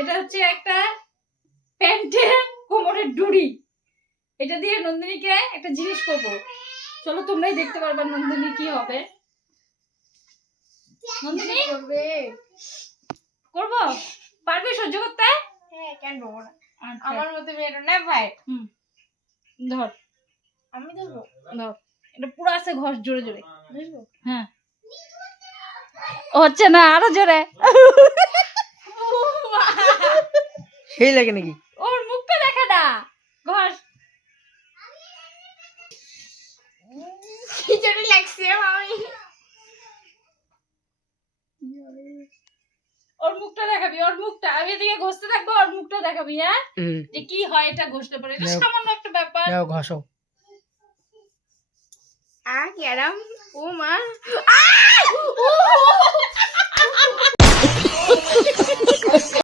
এটা হচ্ছে একটা প্যান্টের কোমরের ডুরি। এটা দিয়ে নন্দিনীকে একটা জিনিস করব। চলো তোমরাই দেখতে পারবা নন্দিনী কি হবে। নন্দিনী করবে, করব, পারবে সহ্য করতে? হ্যাঁ, কেন পারবো না? আচ্ছা। আমার মতো মেয়েটা না ভাই। ধর, আমি ধরবো। ধর, এটা পুরো আছে ঘষ, জোরে জোরে। হ্যাঁ, হচ্ছে না, আরো জোরে। সেই লাগে নাকি? ওর মুখটা দেখা না, ঘষ। খিচুড়ি লাগছে আমি। ওর মুখটা দেখাবি, ওর মুখটা। আমি এদিকে ঘষতে থাকবো, ওর মুখটা দেখাবি। হ্যাঁ, যে কি হয় এটা ঘষতে পারে। এটা সামান্য একটা ব্যাপার। নাও ঘষো। ক্যারাম। ও মা।